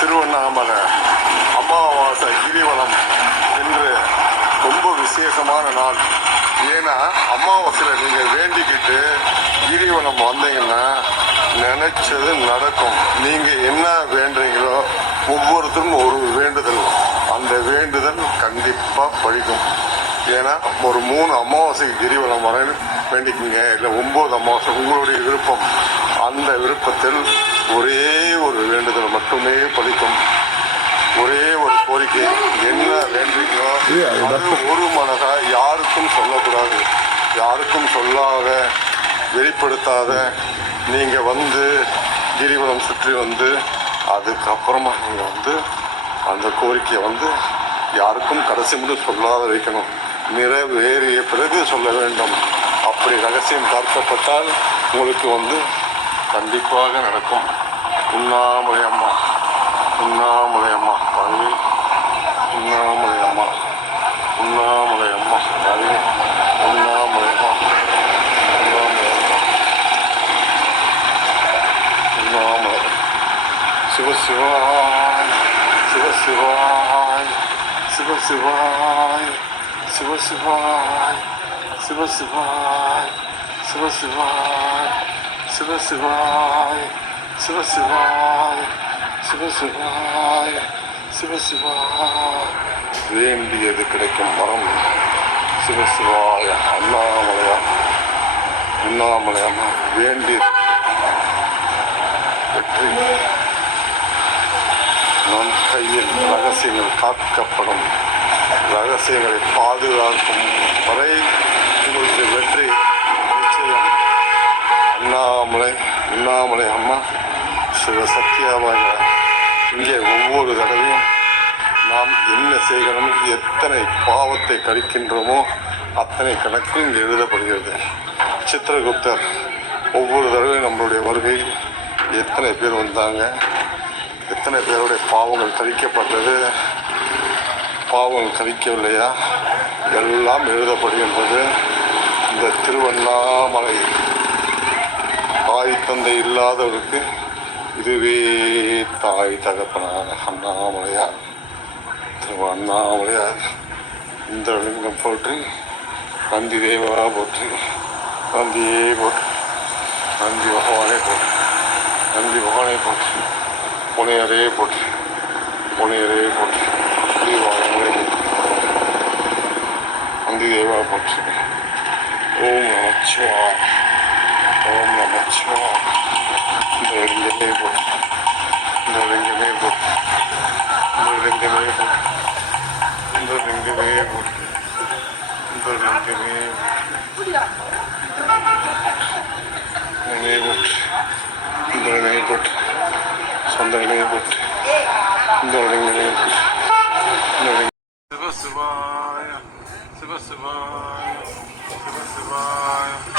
திருவண்ணாமலை அமாவாசை கிரிவலம் என்று ரொம்ப விசேஷமான நாள். ஏன்னா அமாவாசையில் நீங்கள் வேண்டிக்கிட்டு கிரிவலம் வந்தீங்கன்னா நினைச்சது நடக்கும். நீங்கள் என்ன வேண்டுறீங்களோ ஒவ்வொருத்தரும் ஒரு வேண்டுதல், அந்த வேண்டுதல் கண்டிப்பாக பழிக்கும். ஏன்னா ஒரு 3 அமாவாசைக்கு கிரிவலம் வர வேண்டிக்குங்க, இல்லை 9 அமாவாசை உங்களுடைய விருப்பம். அந்த விருப்பத்தில் ஒரே ஒரு வேண்டுதல் மட்டுமே பலிக்கும். ஒரே ஒரு கோரிக்கை, என்ன வேண்டுறீங்களோ அது ஒரு மனதா யாருக்கும் சொல்லக்கூடாது. யாருக்கும் சொல்லாத, வெளிப்படுத்தாத நீங்கள் வந்து கிரிவலம் சுற்றி வந்து அதுக்கப்புறமா நீங்கள் வந்து அந்த கோரிக்கையை வந்து யாருக்கும் கடைசி மட்டும் சொல்லாத வைக்கணும். நிறைவேறிய பிறகு சொல்ல வேண்டும். அப்படி ரகசியம் பார்க்கப்பட்டால் உங்களுக்கு வந்து கண்டிப்பாக நடக்கும். உண்ணாமலை அம்மா, உண்ணாமலை அம்மா பழனி, உண்ணாமலை அம்மா, உண்ணாமலை அம்மா பழனி, உண்ணாமலை அம்மா, உண்ணாமலை அம்மா, உண்ணாமலை. சிவசிவாய் சிவசிவாய் சிவசிவாய் சிவசிவாய் சிவசிவாய் சிவசிவாய் சிவசிவாய் சிவசிவாய் சிவசிவாய் சிவசிவாய். வேண்டியது கிடைக்கும் வரம். சிவசிவாய அண்ணாமலையா, அண்ணாமலையம்மா வேண்டியது வெற்றி. நம் கையில் ரகசியங்கள் காக்கப்படும். ரகசியங்களை பாதுகாக்கும் வரை உங்களுக்கு வெற்றி நிச்சயம். அண்ணாமலை, அண்ணாமலை அம்மா சிவசக்தியாக இங்கே ஒவ்வொரு தடவையும் நாம் என்ன செய்யணும், எத்தனை பாவத்தை கழிக்கின்றோமோ அத்தனை கணக்கு இங்கே எழுதப்படுகிறது. சித்திரகுப்தர் ஒவ்வொரு தடவையும் நம்மளுடைய வருகை எத்தனை பேர் வந்தாங்க, எத்தனை பேருடைய பாவங்கள் கழிக்கப்பட்டது, பாவங்கள் கழிக்கவில்லையா, எல்லாம் எழுதப்படுகின்றது. இந்த திருவண்ணாமலை தாய் தந்தை இல்லாதவருக்கு இதுவே தாய் தகப்பனான அண்ணாமலையார், திருவண்ணாமலையார். இந்த லிங்கம் போற்றி, நந்தி தேவா போற்றி, நந்தியே போற்றி, நந்தி பகவானே போற்றி, நந்தி பகவானே போற்றி, புனையரே போற்றி, புனையரே போற்றி, தீவானே நந்தி தேவா போற்றி. ஓம் நமச்சிவாய, ஓம் நமச்சிவாய. இந்த லிங்கமே போற்றி, இந்த லிங்கமே போற்றி, இந்த லிங்கமே போற்றி, இந்த லிங்கமே போற்றி, இந்த லிங்கமே போற்றி, இந்த லிங்கமே போற்றி, சந்திரனே போற்றி, இந்த லிங்கமே போற்றி, இந்த லிங்க. சிவ சிவாய, சிவ சிவாய, சிவ சிவாய.